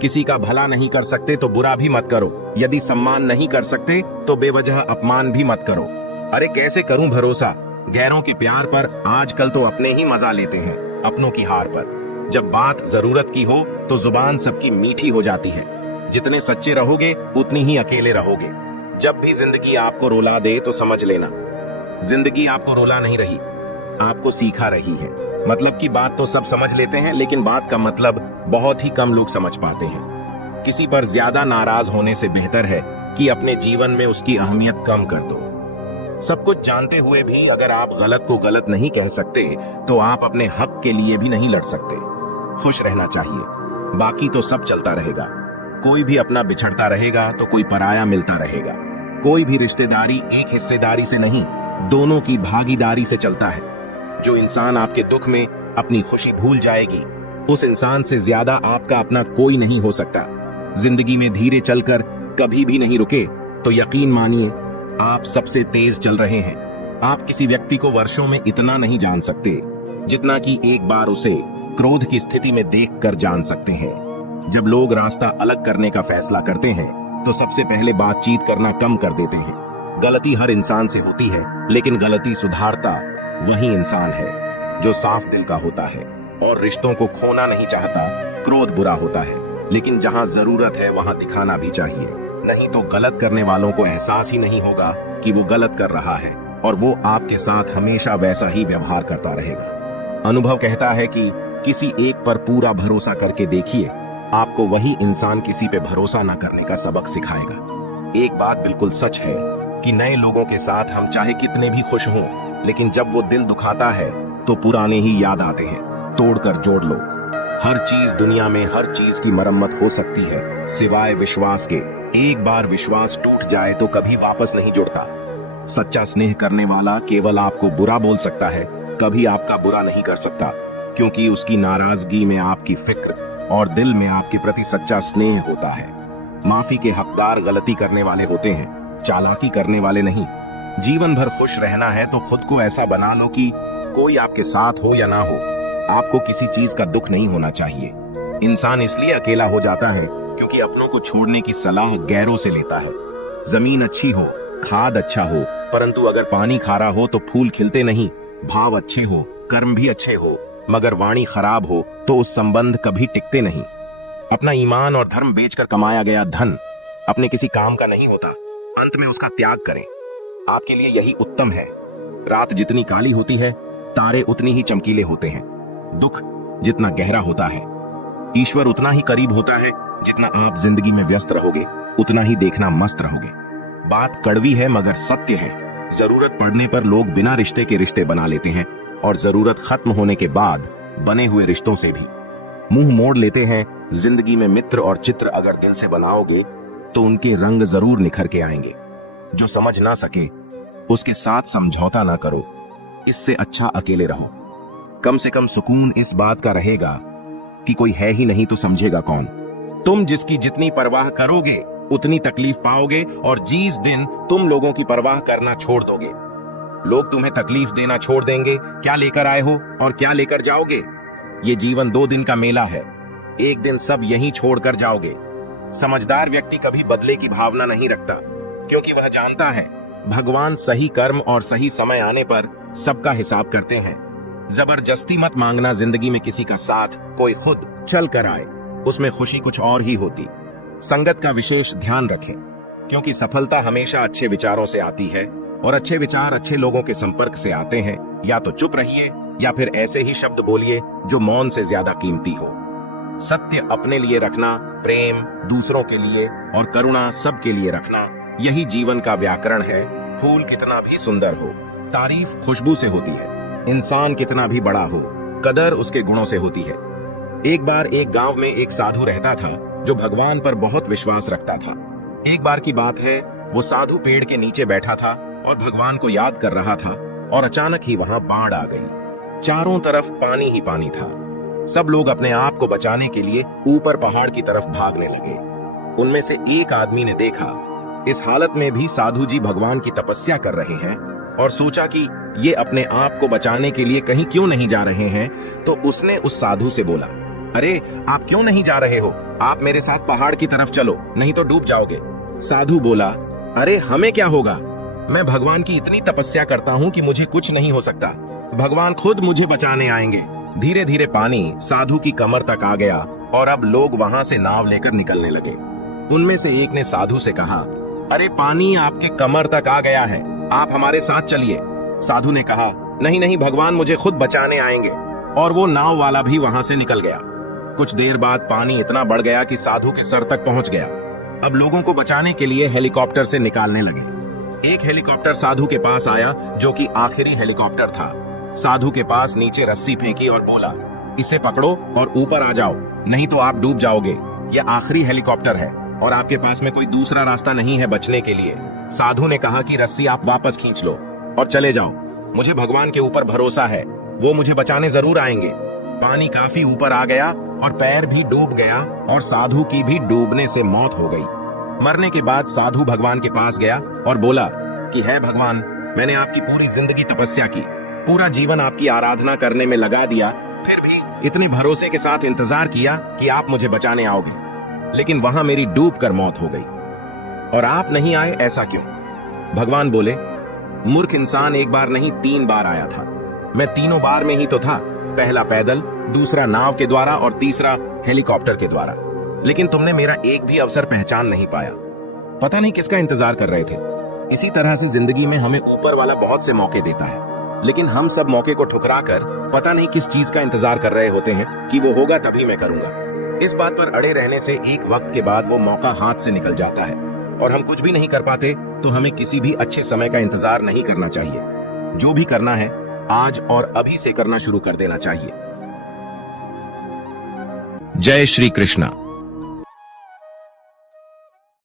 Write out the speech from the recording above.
किसी का भला नहीं कर सकते तो बुरा भी मत करो, यदि सम्मान नहीं कर सकते तो बेवजह अपमान भी मत करो। अरे कैसे करूं भरोसा गैरों के प्यार पर, आजकल तो अपने ही मजा लेते हैं अपनों की हार पर। जब बात जरूरत की हो तो जुबान सबकी मीठी हो जाती है। जितने सच्चे रहोगे उतनी ही अकेले रहोगे। जब भी जिंदगी आपको रुला दे तो समझ लेना, जिंदगी आपको रुला नहीं रही, आपको सीखा रही है। मतलब की बात तो सब समझ लेते हैं, लेकिन बात का मतलब बहुत ही कम लोग समझ पाते हैं। किसी पर ज्यादा नाराज होने से बेहतर है कि अपने जीवन में उसकी अहमियत कम कर दो। सब कुछ जानते हुए भी अगर आप गलत को गलत नहीं कह सकते तो आप अपने हक के लिए भी नहीं लड़ सकते। खुश रहना चाहिए, बाकी तो सब चलता रहेगा। कोई भी अपना बिछड़ता रहेगा तो कोई पराया मिलता रहेगा। कोई भी रिश्तेदारी एक हिस्सेदारी से नहीं, दोनों की भागीदारी से चलता है। जो इंसान आपके दुख में अपनी खुशी भूल जाएगी, उस इंसान से ज्यादा आपका अपना कोई नहीं हो सकता। जिंदगी में धीरे चलकर कभी भी नहीं रुके तो यकीन मानिए आप सबसे तेज चल रहे हैं। आप किसी व्यक्ति को वर्षों में इतना नहीं जान सकते जितना कि एक बार उसे क्रोध की स्थिति में देखकर जान सकते हैं। जब लोग रास्ता अलग करने का फैसला करते हैं तो सबसे पहले बातचीत करना कम कर देते हैं। गलती हर इंसान से होती है, लेकिन गलती सुधारता वही इंसान है जो साफ दिल का होता है और रिश्तों को खोना नहीं चाहता। क्रोध बुरा होता है, लेकिन जहां जरूरत है वहां दिखाना भी चाहिए, नहीं तो गलत करने वालों को एहसास ही नहीं होगा कि वो गलत कर रहा है और वो आपके साथ हमेशा वैसा ही व्यवहार करता रहेगा। अनुभव कहता है कि किसी एक पर पूरा भरोसा करके देखिए, आपको वही इंसान किसी पे भरोसा न करने का सबक सिखाएगा। एक बात बिल्कुल सच है कि नए लोगों के साथ हम चाहे कितने भी खुश हों, लेकिन जब वो दिल दुखाता है तो पुराने ही याद आते हैं। तोड़कर जोड़ लो। हर चीज दुनिया में, हर चीज की मरम्मत हो सकती है सिवाय विश्वास के। एक बार विश्वास टूट जाए तो कभी वापस नहीं जुड़ता। सच्चा स्नेह करने वाला केवल आपको बुरा बोल सकता है, कभी आपका बुरा नहीं कर सकता, क्योंकि उसकी नाराजगी में आपकी फिक्र और दिल में आपके प्रति सच्चा स्नेह होता है। माफी के हकदार गलती करने वाले होते हैं, चालाकी करने वाले नहीं। जीवन भर खुश रहना है तो खुद को ऐसा बना लो कि कोई आपके साथ हो या ना हो, आपको किसी चीज का दुख नहीं होना चाहिए। इंसान इसलिए अकेला हो जाता है क्योंकि अपनों को छोड़ने की सलाह गैरों से लेता है। जमीन अच्छी हो, खाद अच्छा हो, परंतु अगर पानी खारा हो तो फूल खिलते नहीं। भाव अच्छे हो, कर्म भी अच्छे हो, मगर वाणी खराब हो तो उस संबंध कभी टिकते नहीं। अपना ईमान और धर्म बेचकर कमाया गया धन अपने किसी काम का नहीं होता, अंत में उसका त्याग करें। आपके लिए यही उत्तम है। रात जितनी काली होती है, तारे उतनी ही चमकीले होते हैं। दुख जितना गहरा होता है, ईश्वर उतना ही करीब होता है। जितना आप जिंदगी में व्यस्त रहोगे, उतना ही देखना मस्त रहोगे। बात कड़वी है मगर सत्य है। जरूरत पड़ने पर लोग बिना रिश्ते के रिश्ते बना लेते हैं और जरूरत खत्म होने के बाद बने हुए रिश्तों से भी मुंह मोड़ लेते हैं। जिंदगी में मित्र और चित्र अगर दिल से बनाओगे तो उनके रंग जरूर निखर के आएंगे। जो समझ ना सके उसके साथ समझौता ना करो, इससे अच्छा अकेले रहो। कम से कम सुकून इस बात का रहेगा कि कोई है ही नहीं तो समझेगा कौन। तुम जिसकी जितनी परवाह करोगे उतनी तकलीफ पाओगे, और जिस दिन तुम लोगों की परवाह करना छोड़ दोगे, लोग तुम्हें तकलीफ देना छोड़ देंगे। क्या लेकर आए हो और क्या लेकर जाओगे? ये जीवन 2 दिन का मेला है, एक दिन सब यहीं छोड़कर जाओगे। समझदार व्यक्ति कभी बदले की भावना नहीं रखता, क्योंकि वह जानता है भगवान सही कर्म और सही समय आने पर सबका हिसाब करते हैं। जबरदस्ती मत मांगना जिंदगी में किसी का साथ, कोई खुद चल कर आए, उसमें खुशी कुछ और ही होती। संगत का विशेष ध्यान रखें, क्योंकि सफलता हमेशा अच्छे विचारों से आती है और अच्छे विचार अच्छे लोगों के संपर्क से आते हैं। या तो चुप रहिए या फिर ऐसे ही शब्द बोलिए जो मौन से ज्यादा कीमती हो। सत्य अपने लिए रखना, प्रेम दूसरों के लिए और करुणा सबके लिए रखना, यही जीवन का व्याकरण है। फूल कितना भी सुंदर हो, तारीफ खुशबू से होती है। इंसान कितना भी बड़ा हो, कदर उसके गुणों से होती है। एक बार एक गांव में एक साधु रहता था जो भगवान पर बहुत विश्वास रखता था। एक बार की बात है, वो साधु पेड़ के नीचे बैठा था और भगवान को याद कर रहा था, और अचानक ही वहां बाढ़ आ गई। चारों तरफ पानी ही पानी था। सब लोग अपने आप को बचाने के लिए ऊपर पहाड़ की तरफ भागने लगे। उनमें से एक आदमी ने देखा इस हालत में भी साधु जी भगवान की तपस्या कर रहे हैं, और सोचा कि ये अपने आप को बचाने के लिए कहीं क्यों नहीं जा रहे हैं। तो उसने उस साधु से बोला, अरे आप क्यों नहीं जा रहे हो? आप मेरे साथ पहाड़ की तरफ चलो, नहीं तो डूब जाओगे। साधु बोला, अरे हमें क्या होगा? मैं भगवान की इतनी तपस्या करता हूँ कि मुझे कुछ नहीं हो सकता। भगवान खुद मुझे बचाने आएंगे। धीरे धीरे पानी साधु की कमर तक आ गया और अब लोग वहां से नाव लेकर निकलने लगे। उनमें से एक ने साधु से कहा, अरे पानी आपके कमर तक आ गया है, आप हमारे साथ चलिए। साधु ने कहा, नहीं नहीं, भगवान मुझे खुद बचाने आएंगे। और वो नाव वाला भी वहां से निकल गया। कुछ देर बाद पानी इतना बढ़ गया कि साधु के सर तक पहुंच गया। अब लोगों को बचाने के लिए हेलीकॉप्टर से निकालने लगे। एक हेलीकॉप्टर साधु के पास आया, जो कि आखिरी हेलीकॉप्टर था। साधु के पास नीचे रस्सी फेंकी और बोला, इसे पकड़ो और ऊपर आ जाओ, नहीं तो आप डूब जाओगे। यह आखिरी हेलीकॉप्टर है और आपके पास में कोई दूसरा रास्ता नहीं है बचने के लिए। साधु ने कहा कि रस्सी आप वापस खींच लो और चले जाओ। मुझे भगवान के ऊपर भरोसा है, वो मुझे बचाने जरूर आएंगे। पानी काफी ऊपर आ गया और पैर भी डूब गया और साधु की भी डूबने से मौत हो गई। मरने के बाद साधु भगवान के पास गया और बोला कि है भगवान, मैंने आपकी पूरी जिंदगी तपस्या की, पूरा जीवन आपकी आराधना करने में लगा दिया, फिर भी इतने भरोसे के साथ इंतजार किया कि आप मुझे बचाने आओगे, लेकिन वहां मेरी डूब कर मौत हो गई और आप नहीं आए, ऐसा क्यों? भगवान बोले, मूर्ख इंसान एक बार नहीं 3 बार आया था। मैं तीनों बार में ही तो था, पहला पैदल, दूसरा नाव के द्वारा और तीसरा हेलीकॉप्टर के द्वारा। लेकिन तुमने मेरा एक भी अवसर पहचान नहीं पाया। पता नहीं किसका इंतजार कर रहे थे। इसी तरह से जिंदगी में हमें ऊपर वाला बहुत से मौके देता है, लेकिन हम सब मौके को ठुकरा कर पता नहीं किस चीज का इंतजार कर रहे होते हैं कि वो होगा तभी मैं करूंगा। इस बात पर अड़े रहने से एक वक्त के बाद वो मौका हाथ से निकल जाता है और हम कुछ भी नहीं कर पाते। तो हमें किसी भी अच्छे समय का इंतजार नहीं करना चाहिए। जो भी करना है आज और अभी से करना शुरू कर देना चाहिए। जय श्री कृष्णा।